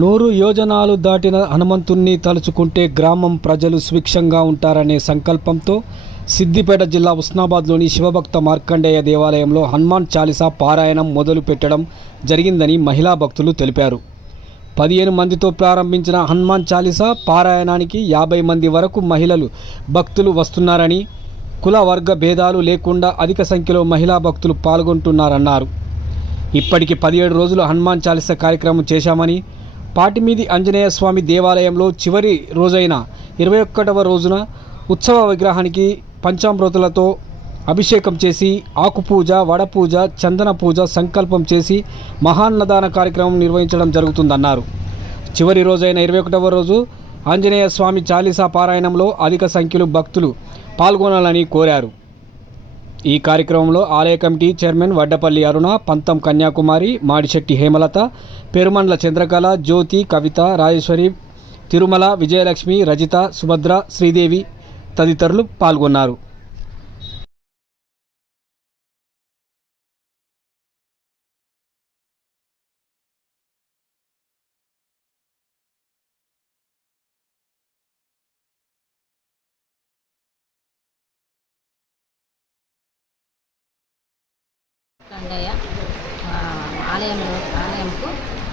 నూరు యోజనాలు దాటిన హనుమంతుణ్ణి తలుచుకుంటే గ్రామం ప్రజలు సుభిక్షంగా ఉంటారనే సంకల్పంతో సిద్దిపేట జిల్లా ఉస్నాబాద్లోని శివభక్త మార్కండేయ దేవాలయంలో హనుమాన్ చాలీసా పారాయణం మొదలు పెట్టడం జరిగిందని మహిళా భక్తులు తెలిపారు. పదిహేను మందితో ప్రారంభించిన హనుమాన్ చాలీసా పారాయణానికి యాభై మంది వరకు మహిళలు భక్తులు వస్తున్నారని కుల వర్గ భేదాలు లేకుండా అధిక సంఖ్యలో మహిళా భక్తులు పాల్గొంటున్నారన్నారు. ఇప్పటికి పదిహేడు రోజులు హనుమాన్ చాలీసా కార్యక్రమం చేశామని పాటిమీది ఆంజనేయ స్వామి దేవాలయంలో చివరి రోజైన ఇరవై ఒక్కటవ రోజున ఉత్సవ విగ్రహానికి పంచామృతులతో అభిషేకం చేసి ఆకుపూజ వడపూజ చందన పూజ సంకల్పం చేసి మహాన్నదాన కార్యక్రమం నిర్వహించడం జరుగుతుందన్నారు. చివరి రోజైన ఇరవై ఒకటవ రోజు ఆంజనేయ స్వామి చాలీసా పారాయణంలో అధిక సంఖ్యలో భక్తులు పాల్గొనాలని కోరారు. ఈ కార్యక్రమంలో ఆలయ కమిటీ చైర్మన్ వడ్డపల్లి అరుణ పంతం కన్యాకుమారి మాడిశెట్టి హేమలత పెరుమండ్ల చంద్రకళ జ్యోతి కవిత రాజేశ్వరి తిరుమల విజయలక్ష్మి రజిత సుభద్ర శ్రీదేవి తదితరులు పాల్గొన్నారు. ఆ, ఆలయంలో ఆలయంకు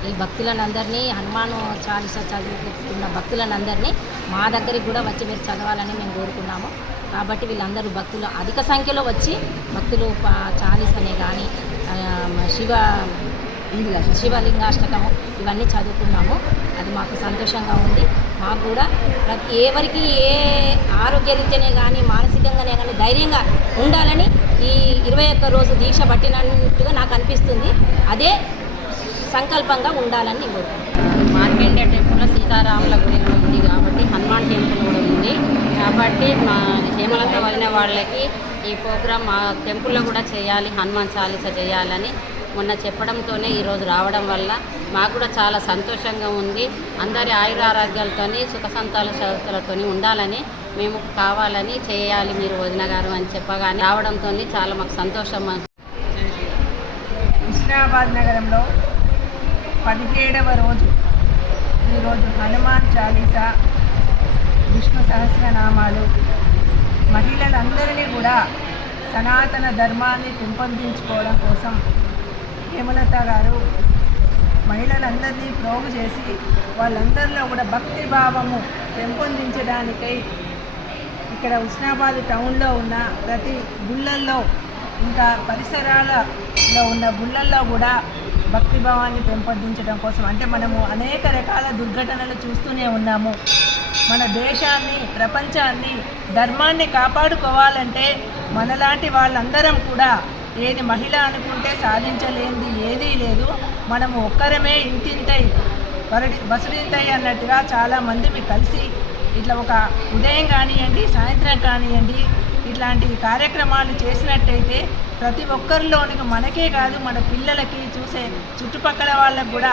ఈ భక్తులనందరినీ హనుమాను చాలీస చదువుకున్న భక్తులనందరినీ మా దగ్గరికి కూడా వచ్చి మీరు చదవాలని మేము కోరుకున్నాము. కాబట్టి వీళ్ళందరూ భక్తులు అధిక సంఖ్యలో వచ్చి భక్తులు పా- చాలీసనే కానీ శివ శివలింగాష్టకము ఇవన్నీ చదువుకున్నాము. అది మాకు సంతోషంగా ఉంది. మాకు కూడా ప్రతి ఎవరికి ఏ ఆరోగ్యరీత్యానే కానీ మానసికంగానే కానీ ధైర్యంగా ఉండాలని ఈ ఇరవై ఒక్క రోజు దీక్ష పట్టినట్టుగా నాకు అనిపిస్తుంది. అదే సంకల్పంగా ఉండాలని నేను కోరుకుంటున్నాను. మార్కండే టెంపుల్లో సీతారాముల గుడి ఉంది కాబట్టి హనుమాన్ టెంపుల్ కూడా ఉంది. కాబట్టి మా హేమలత వదిన వాళ్ళకి ఈ ప్రోగ్రామ్ మా టెంపుల్లో కూడా చేయాలి హనుమాన్ చాలీస చేయాలని మొన్న చెప్పడంతోనే ఈరోజు రావడం వల్ల మాకు కూడా చాలా సంతోషంగా ఉంది. అందరి ఆయురారోగ్యాలతోని సుఖ సంతాలతో ఉండాలని మేము కావాలని చేయాలి మీరు వదిన గారు అని చెప్పగానే రావడంతో చాలా మాకు సంతోషం హుస్నాబాద్ నగరంలో పదిహేడవ రోజు. ఈరోజు హనుమాన్ చాలీసా విష్ణు సహస్రనామాలు. మహిళలందరినీ కూడా సనాతన ధర్మాన్ని పెంపొందించుకోవడం కోసం హేమలత గారు మహిళలందరినీ ప్రోగు చేసి వాళ్ళందరిలో కూడా భక్తి భావము పెంపొందించడానికై ఇక్కడ హుస్నాబాద్ టౌన్లో ఉన్న ప్రతి గుళ్ళల్లో ఇంకా పరిసరాలలో ఉన్న గుళ్ళల్లో కూడా భక్తిభావాన్ని పెంపొందించడం కోసం అంటే మనము అనేక రకాల దుర్ఘటనలు చూస్తూనే ఉన్నాము. మన దేశాన్ని ప్రపంచాన్ని ధర్మాన్ని కాపాడుకోవాలంటే మనలాంటి వాళ్ళందరం కూడా ఏది మహిళ అనుకుంటే సాధించలేనిది ఏదీ లేదు. మనము ఒక్కరమే ఇంటింతై వరడి బసుడింతై అన్నట్టుగా చాలామంది కలిసి ఇట్లా ఒక ఉదయం కానివ్వండి సాయంత్రం కానివ్వండి ఇట్లాంటి కార్యక్రమాలు చేసినట్టయితే ప్రతి ఒక్కరిలోనికి మనకే కాదు మన పిల్లలకి చూసే చుట్టుపక్కల వాళ్ళకు కూడా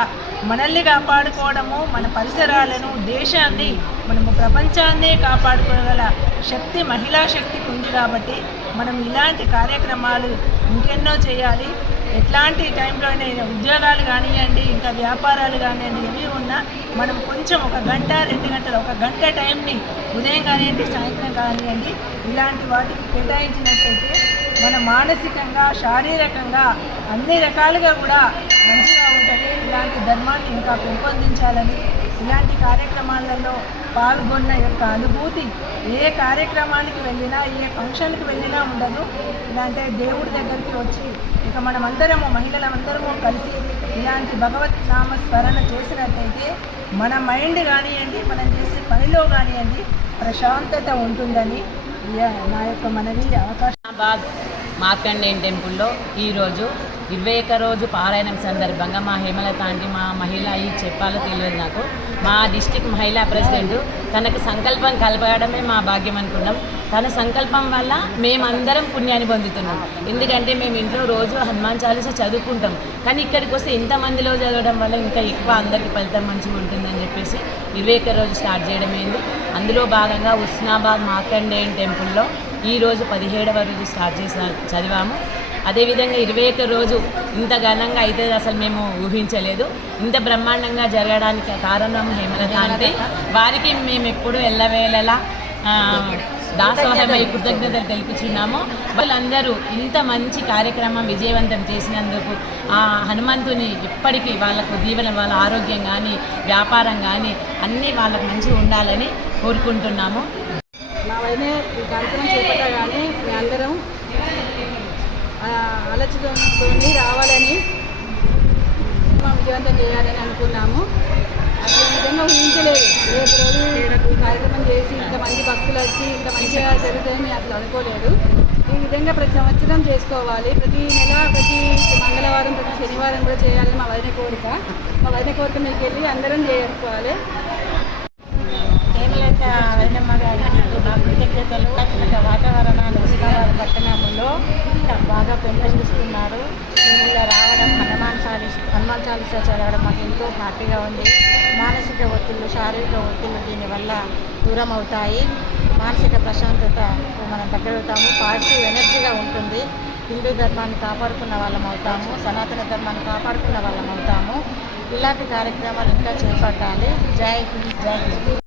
మనల్ని కాపాడుకోవడము మన పరిసరాలను దేశాన్ని మనము ప్రపంచాన్నే కాపాడుకోగల శక్తి మహిళా శక్తికి ఉంది కాబట్టి మనం ఇలాంటి కార్యక్రమాలు ఇంకెన్నో చేయాలి. ఎట్లాంటి టైంలో ఉద్యోగాలు కానివ్వండి ఇంకా వ్యాపారాలు కానివ్వండి ఏవి ఉన్నా మనం కొంచెం ఒక గంట రెండు గంటలు ఒక గంట టైంని ఉదయం కానివ్వండి సాయంత్రం కానివ్వండి ఇలాంటి వాటికి కేటాయించినట్టయితే మన మానసికంగా శారీరకంగా అన్ని రకాలుగా కూడా మంచిగా ఉంటుంది. ఇలాంటి ధర్మాన్ని ఇంకా పెంపొందించాలని ఇలాంటి కార్యక్రమాలలో పాల్గొన్న యొక్క అనుభూతి ఏ కార్యక్రమానికి వెళ్ళినా ఏ ఫంక్షన్కి వెళ్ళినా ఉండదు. ఇలాంటి దేవుడి దగ్గరికి వచ్చి ఇక మనమందరము మహిళలందరము కలిసి ఇలాంటి భగవత్ నామ స్మరణ చేసినట్టయితే మన మైండ్ కానివ్వండి మనం చేసే పనిలో కానివ్వండి ప్రశాంతత ఉంటుందని నా యొక్క మనవి అవకాశం. మార్కండేయన్ టెంపుల్లో ఈరోజు ఇరవై ఒక్క రోజు పారాయణం సందర్భంగా మా హేమలత అంటే మా మహిళ ఈ చెప్పాలో తెలియదు నాకు. మా డిస్టిక్ మహిళా ప్రెసిడెంట్ తనకు సంకల్పం కలపడమే మా భాగ్యం అనుకున్నాం. తన సంకల్పం వల్ల మేమందరం పుణ్యాన్ని పొందుతున్నాం. ఎందుకంటే మేము ఇంట్లో రోజు హనుమాన్ చాలీస చదువుకుంటాం. కానీ ఇక్కడికి వస్తే ఇంతమందిలో చదవడం వల్ల ఇంకా ఎక్కువ అందరికీ ఫలితం మంచిగా ఉంటుందని చెప్పేసి ఇరవై ఒక్క రోజు స్టార్ట్ చేయడం అందులో భాగంగా ఉస్నాబాద్ మార్కండేయన్ టెంపుల్లో ఈరోజు పదిహేడవ రోజు స్టార్ట్ చేసిన చదివాము. అదేవిధంగా ఇరవై ఒక్క రోజు ఇంత ఘనంగా అయితే అసలు మేము ఊహించలేదు. ఇంత బ్రహ్మాండంగా జరగడానికి కారణం హేమలత అంటే వారికి మేము ఎప్పుడు ఎల్లవేళలా దాసోహమై కృతజ్ఞతలు తెలుపుచున్నాము. వాళ్ళందరూ ఇంత మంచి కార్యక్రమం విజయవంతం చేసినందుకు ఆ హనుమంతుని ఎప్పటికీ వాళ్ళకు దీవెన వాళ్ళ ఆరోగ్యం కానీ వ్యాపారం కానీ అన్నీ వాళ్ళకు మంచిగా ఉండాలని కోరుకుంటున్నాము. మా ఈ కార్యక్రమం చేపట్టగానే మీ అందరం ఆలోచనతో రావాలని మా విజయవంతం చేయాలని అనుకున్నాము. అసలు విధంగా ఊహించలేదు. రేపు రోజు ఈ కార్యక్రమం చేసి ఇంతమంది భక్తులు వచ్చి ఇంత మంచిగా జరుగుతాయని అసలు అనుకోలేదు. ఈ విధంగా ప్రతి సంవత్సరం చేసుకోవాలి. ప్రతి నెల ప్రతి మంగళవారం ప్రతి శనివారం కూడా చేయాలని మా వదిన కోరిక. మా వదిన కోరిక మీకు వెళ్ళి అందరం చేసుకోవాలి హేమలత వైనమ్మ గారికి కృతజ్ఞతలు అక్కడ వాతావరణాన్ని ఉస్మానాబాద్ పట్టణంలో బాగా పెంపొందిస్తున్నారు. మేము ఇలా రావడం హనుమాన్ చాలీస్ హనుమాన్ చాలీస చదవడం మాకు ఎంతో హ్యాపీగా ఉంది. మానసిక ఒత్తిళ్ళు శారీరక ఒత్తిళ్ళు దీనివల్ల దూరం అవుతాయి మానసిక ప్రశాంతత మనం దగ్గర అవుతాము పాజిటివ్ ఎనర్జీగా ఉంటుంది. హిందూ ధర్మాన్ని కాపాడుకున్న వాళ్ళం అవుతాము. సనాతన ధర్మాన్ని కాపాడుకున్న వాళ్ళం అవుతాము. ఇలాంటి కార్యక్రమాలు ఇంకా చేపట్టాలి. జై హింద్ జై హింద్.